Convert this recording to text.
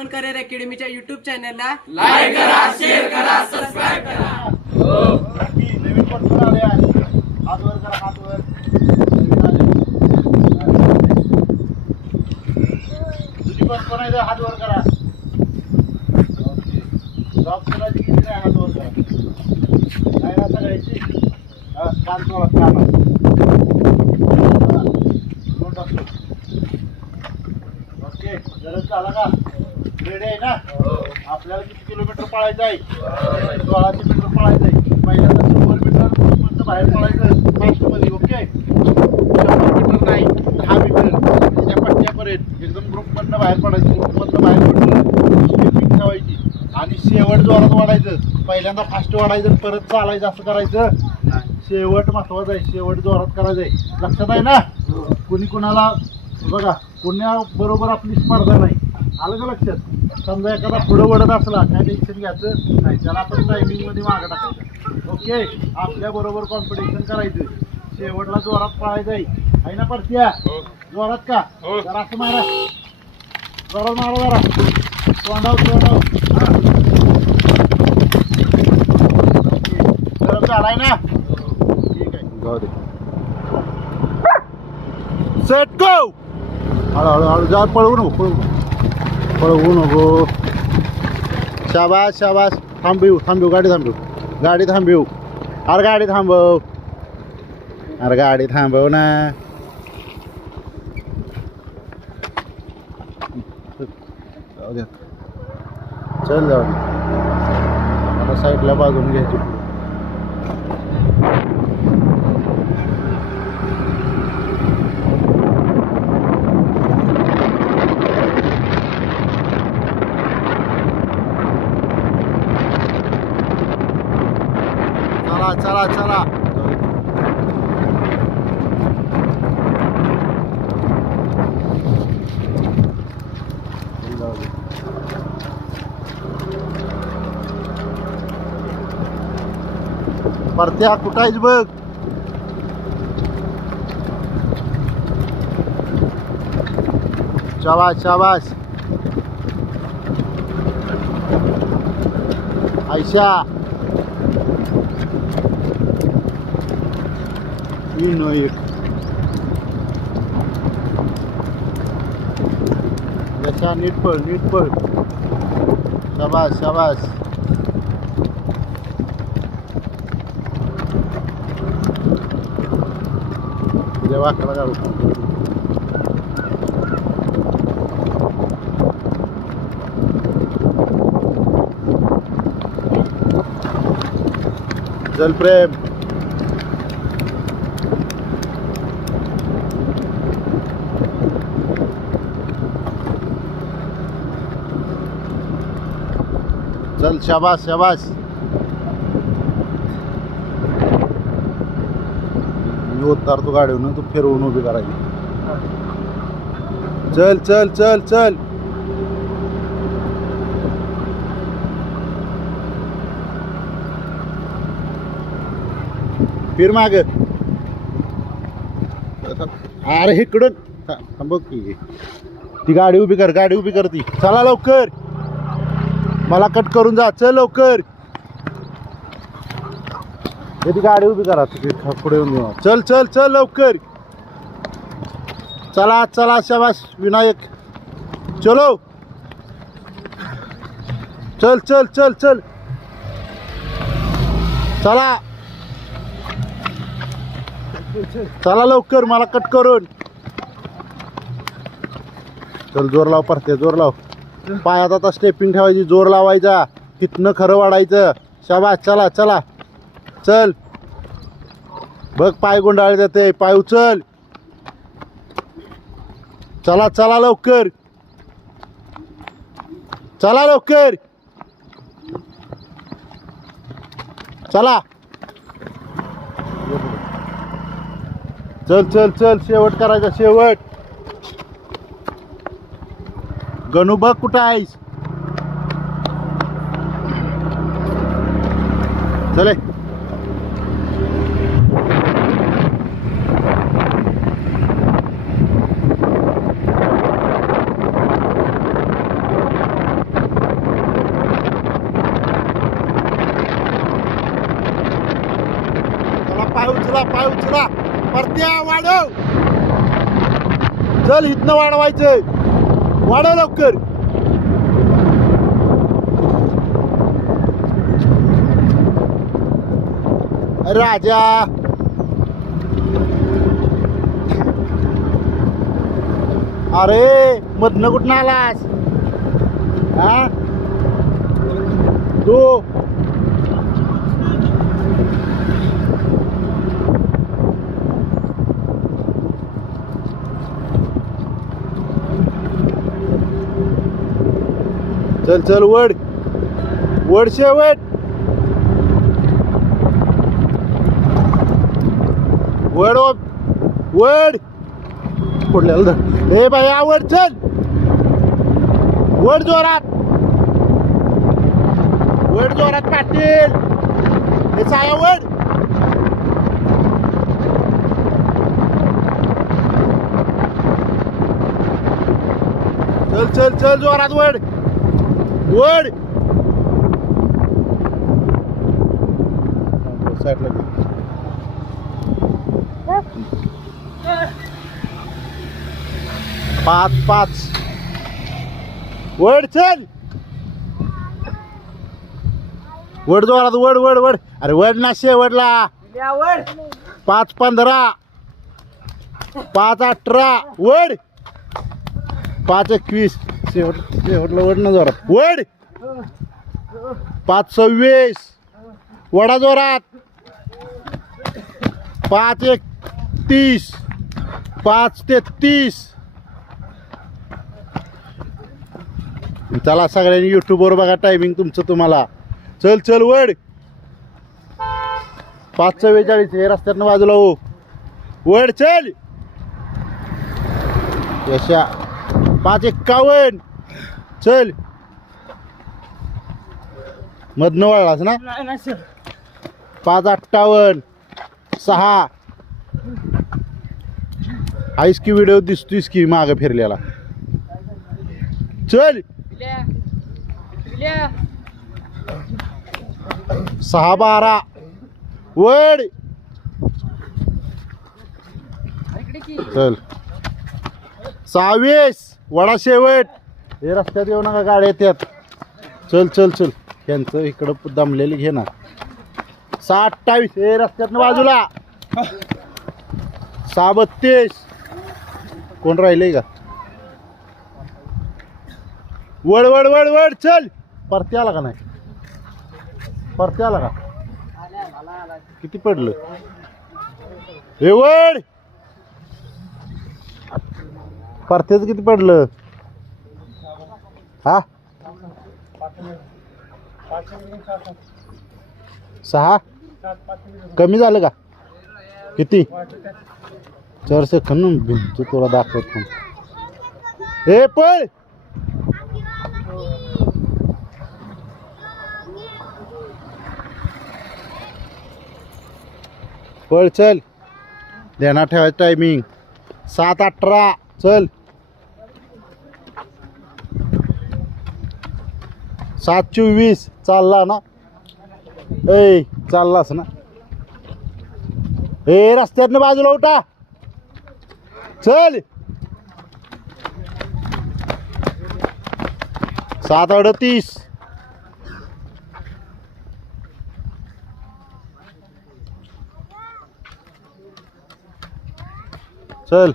Open career अकॅडमीच्या YouTube चॅनलला like करा, share करा, सबस्क्राईब करा. नवीन कोण आले हात वर करा, हात वर. तुझी कोण आहे हात वर करा. जॉब करायची किती नाही हात वर करा. काय ना सगळ्याची कान सोडा कान ओके. गरज झाला का? रेडी आहे ना? आपल्याला किती किलोमीटर पळायचं आहे? 1600 मीटर पळायचं आहे. पहिल्यांदा 100 मीटर बाहेर पळायचं फास्टमध्ये. ओके. 100 मीटर नाही, 10 मीटर त्या पट्ट्यापर्यंत एकदम ग्रुपमधनं बाहेर पडायचं. ग्रुपमधनं बाहेर पडलं स्टेपिंग ठेवायची आणि शेवट जोरात वाढायचं. पहिल्यांदा फास्ट वाढायचं, परत चालायचं. असं करायचं. शेवट महत्वाचं आहे. शेवट जोरात करायचं आहे. लक्षात आहे ना? कोणी कोणाला बघा, कोण्या बरोबर आपली स्पर्धा नाही. आलं का लक्षात? समजा एखादा पुढं वडत असला, काय टेन्शन घ्यायचं नाही. त्याला आपण टायमिंगमध्ये मागं टाकायचं. ओके. आपल्या बरोबर कॉम्पिटिशन करायचं. शेवटला जोरात पळायचं आहे ना? परत्या जोरात का? जरा असं मारा, जोरात मारा जरा. तोंडाव गरम झालाय ना? ठीक आहे. Set go. हळूहळू जा. पळवू नको. शाबास शाबास. थांबू गाडी थांबू. अरे गाडी थांबव ना. जाऊ द्या. चल जाऊ दे. आता साईडला बाजून घ्यायची. चला परत्या कुठं आहेस बघ. शाबास आयशा. एक यशा. नीट पळ. शाबास. जेव्हा करा काढू. चल प्रेम. चल शाबास. मी उतारतो गाडीवरून, तू फिरवून उभी करायची. चल. फिर माग. अरे इकडून थांब की. ती गाडी उभी कर ती. चला लवकर. मला कट करून जा. चल लवकर. ती गाडी उभी करा. पुढे येऊन चल लवकर. चला शाबास विनायक. चलो. चल. चला लवकर. मला कट करून. चल जोर लाव परते. जोर लाव. पायात आता स्टेपिंग ठेवायची. जोर लावायचा. तिथनं खरं वाढायचं. शाबास. चला. चल. बघ पाय गुंडाळी जाते. पाय उचल. चला लवकर. चला. चल. शेवट करायचा. शेवट. गणू बघ कुठं आहेस? चले. पाय उचला परत्या वाढव. चल इथनं वाढवायचं, वाढव लवकर. राजा अरे मधनं कुठं आलास हा तू? चल चल वड वड शेवट वड वड पुढल्याला धर. ए बाई आवड चल वड जोरात पाटील. हे साया वड. चल चल चल जोरात वड वड. साईडला घे. पाच वड चल वड जोरात वड वड वड. अरे वड ना शेवटला. 5-15 5-18 वड. 5-21 शेवटला वड ना जोरात वड. 5-26 वडा जोरात. 5-31 5-33. चला सगळ्यांनी युट्यूबवर बघा टायमिंग तुमचं तुम्हाला. चल चल वड. 5-44 हे रस्त्यातनं बाजूला हो वड चल. यशा 5-51 चल. मधनं वळलास ना. 5-58 6 आईस की व्हिडिओ दिसतोयस की मागं फिरलेला. चल 6-12 वड. चल 26 वडा शेवट. हे रस्त्यात येऊ नका गाड्या येतात. चल चल चल यांचं इकडं दमलेली घे ना. 6-28 हे रस्त्यातनं बाजूला. 6-32 कोण राहिलंय का. वड वड वड वड चल. परती आला का नाही. परती आला का. किती पडलं हे वड. परत्याच किती पडलं हा. 6 कमी झालं का किती. 4 सेकंद भिंत तुला दाखवतो. हे पळ. पळ चल. ध्यानात ठेवायचं टायमिंग. 7-18 चल. 7-24 चालला ना. ए चाललास ना. ए रस्त्यातनं बाजूला उठा चल. 7-38 चल.